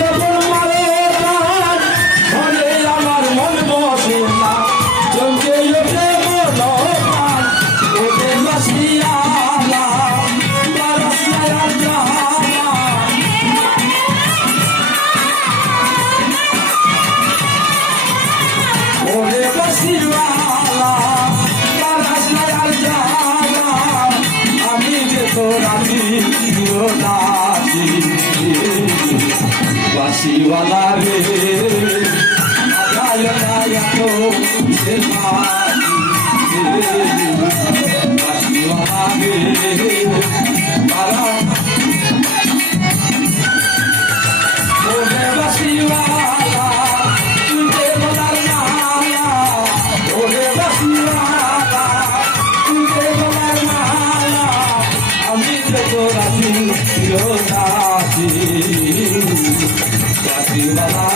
যখন মারে প্রাণ মনে আমার মন বসে না চমকে ওঠে মন প্রাণ ওঠে বাসিয়ালা বারাসিয়া জাহালা ওরে বাসিয়ালা বারাসিয়া জাহালা আমি যে তোরা দিও নাচি বাসিওয়ালা রে আগায় আগায় তো সে মাটি বাসিওয়ালা রে তারা ওরে বাসিওয়ালা তুই বলার মায়া ওরে বাসিওয়ালা তুই বলার মায়া আমি যে তোরা দিও নাচি বাসিওয়ালা